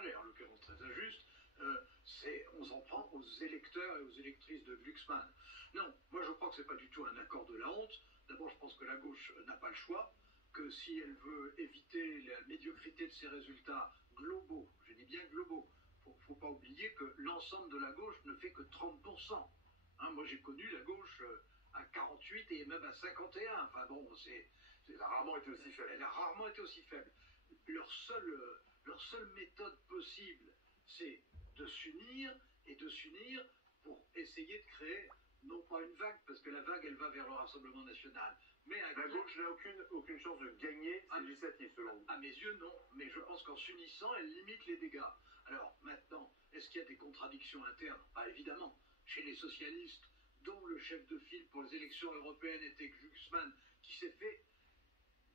Nationale, et en l'occurrence très injuste, on s'en prend aux électeurs et aux électrices de Glucksmann. Non, moi je crois que ce n'est pas du tout un accord de la honte. D'abord, je pense que la gauche n'a pas le choix, que si elle veut éviter la médiocrité de ses résultats globaux, je dis bien globaux, il ne faut pas oublier que l'ensemble de la gauche ne fait que 30%. Hein, moi j'ai connu la gauche à 48 et même à 51. Enfin bon, elle a rarement été aussi faible. Elle a rarement été aussi faible. Leur seule méthode possible, c'est de s'unir et de s'unir pour essayer de créer, non pas une vague, parce que la vague, elle va vers le Rassemblement national. Mais la gauche n'a aucune chance de gagner ces législatives, selon vous? À mes yeux, non. Mais je pense qu'en s'unissant, elle limite les dégâts. Alors maintenant, est-ce qu'il y a des contradictions internes? Pas évidemment. Chez les socialistes, dont le chef de file pour les élections européennes était Glucksmann, qui s'est fait,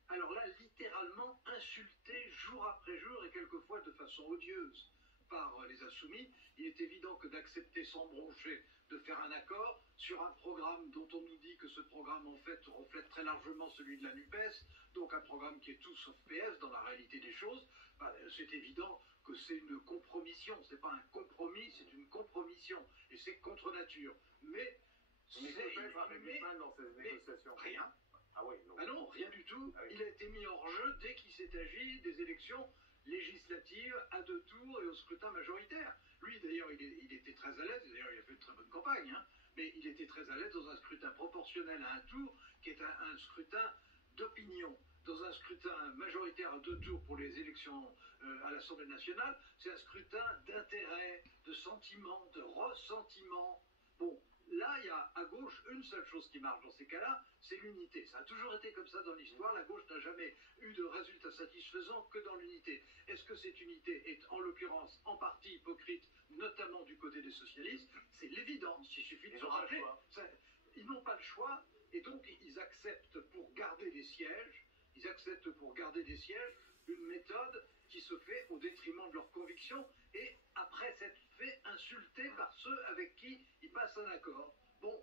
alors là, littéralement insulté jour après jour et quelquefois de façon odieuse par les insoumis, il est évident que d'accepter sans broncher de faire un accord sur un programme dont on nous dit que ce programme en fait reflète très largement celui de la NUPES, donc un programme qui est tout sauf PS dans la réalité des choses, c'est évident que c'est une compromission, c'est pas un compromis, c'est une compromission, et c'est contre nature. Mais que fait Glucksmann dans ces négociations? Rien. Ah oui, non. Ah non, rien du tout. Ah oui. Il a été mis hors jeu dès qu'il s'est agi des élections législatives à 2 tours et au scrutin majoritaire. Lui, d'ailleurs, il était très à l'aise, d'ailleurs, il a fait une très bonne campagne, hein, mais il était très à l'aise dans un scrutin proportionnel à 1 tour, qui est un scrutin d'opinion. Dans un scrutin majoritaire à 2 tours pour les élections à l'Assemblée nationale, c'est un scrutin d'intérêt, de sentiment, de ressentiment. Bon, là, il y a à gauche une seule chose qui marche dans ces cas-là, c'est l'unité. Ça a toujours été comme ça dans l'histoire. La gauche n'a jamais eu de résultats satisfaisants que dans l'unité. Est-ce que cette unité est en l'occurrence en partie hypocrite, notamment du côté des socialistes? C'est l'évidence, il suffit de se rappeler. Ils n'ont pas le choix et donc ils acceptent pour garder des sièges, une méthode qui se fait au détriment de leurs convictions et après s'être fait insulter par ceux avec qui ils passent un accord. Bon,